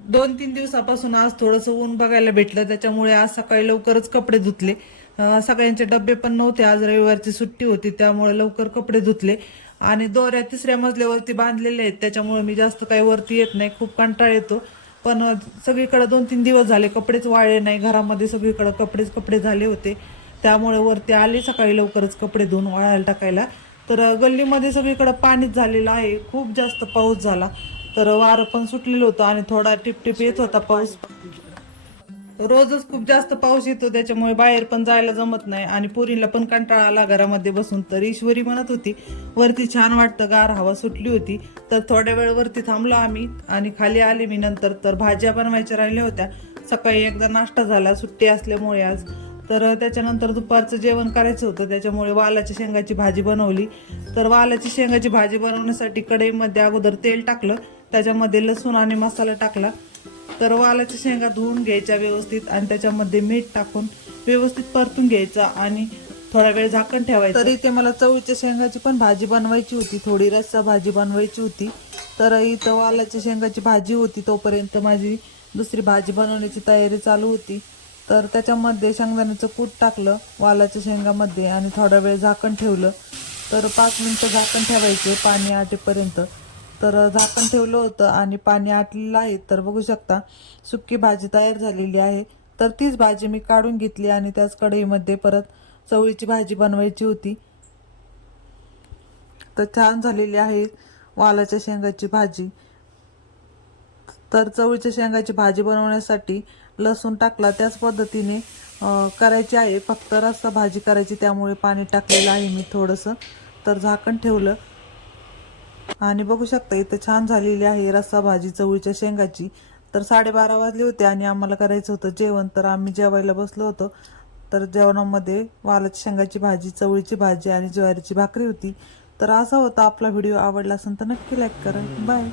2-3 दिवसापासून आज थोडंसं ऊन बघायला भेटलं, त्याच्यामुळे आज सकाळी लवकरच कपडे धुतले. सगळ्यांचे डब्बे पण नव्हते, आज रविवारची सुट्टी होती, त्यामुळे लवकर कपडे धुतले. आणि दोऱ्या 3ऱ्या मजल्यावरती बांधलेल्या आहेत, त्याच्यामुळे मी जास्त काही वरती येत नाही, खूप कंटाळा येतो. पण सगळीकडे 2-3 दिवस झाले कपडेच वाळले नाही, घरामध्ये सगळीकडे कपडेच कपडे झाले होते. त्यामुळे वरती आले सकाळी लवकरच कपडे धुवून वाळायला टाकायला. तर गल्लीमध्ये सगळीकडे पाणीच झालेलं आहे, खूप जास्त पाऊस झाला. तर वारं पण सुटलेलं होतं आणि थोडा टिपटिप येत होता पाऊस. रोजच खूप जास्त पाऊस येतो, त्याच्यामुळे बाहेर पण जायला जमत नाही आणि पोरीला पण कंटाळा आला घरामध्ये बसून. तर ईश्वरी म्हणत होती वरती छान वाटतं, गार हवा सुटली होती. तर थोड्या वेळ वरती थांबलो आम्ही आणि खाली आले मी नंतर. तर भाज्या बनवायच्या राहिल्या होत्या, सकाळी एकदा नाश्ता झाला सुट्टी असल्यामुळे आज. तर त्याच्यानंतर दुपारचं जेवण करायचं होतं, त्याच्यामुळे वालाच्या शेंगाची भाजी बनवली. तर वालाची शेंगाची भाजी बनवण्यासाठी कढईमध्ये अगोदर तेल टाकलं, त्याच्यामध्ये लसूण आणि मसाला टाकला. तर वालाच्या शेंगा धुवून घ्यायच्या व्यवस्थित आणि त्याच्यामध्ये मीठ टाकून व्यवस्थित परतून घ्यायचं आणि थोडा वेळ झाकण ठेवायचं. तर इथे मला चवळीच्या शेंगाची पण भाजी बनवायची होती, थोडी रस्सा भाजी बनवायची होती. तर इथं वालाच्या शेंगाची भाजी होती, तोपर्यंत माझी दुसरी भाजी बनवण्याची तयारी चालू होती. तर त्याच्यामध्ये शेंगदाण्याचं कूट टाकलं वालाच्या शेंगामध्ये आणि थोडा वेळ झाकण ठेवलं. तर 5 मिनिटं झाकण ठेवायचे पाणी आटेपर्यंत. तर झाकण ठेवलं होतं आणि पाणी आटलेलं आहे. तर बघू शकता सुक्की भाजी तयार झालेली आहे. तर तीच भाजी मी काढून घेतली आणि त्याच कढईमध्ये परत चवळीची भाजी बनवायची होती. तर छान झालेली आहे वालाच्या शेंगाची भाजी. तर चवळीच्या शेंगाची भाजी बनवण्यासाठी लसूण टाकला, त्याच पद्धतीने करायची आहे, फक्त रस्सा भाजी करायची, त्यामुळे पाणी टाकलेलं आहे मी थोडंसं. तर झाकण ठेवलं आणि बघू शकता इथे छान झालेली आहे रस्सा भाजी चवळीच्या शेंगाची. तर 12:30 वाजले होते आणि आम्हाला करायचं होतं जेवण. तर आम्ही जेवायला बसलो होतो. तर जेवणामध्ये वालाच्या शेंगाची भाजी, चवळीची भाजी आणि ज्वारीची भाकरी होती. तर असा होता आपला व्हिडिओ. आवडला असेल तर नक्की लाईक करा. बाय.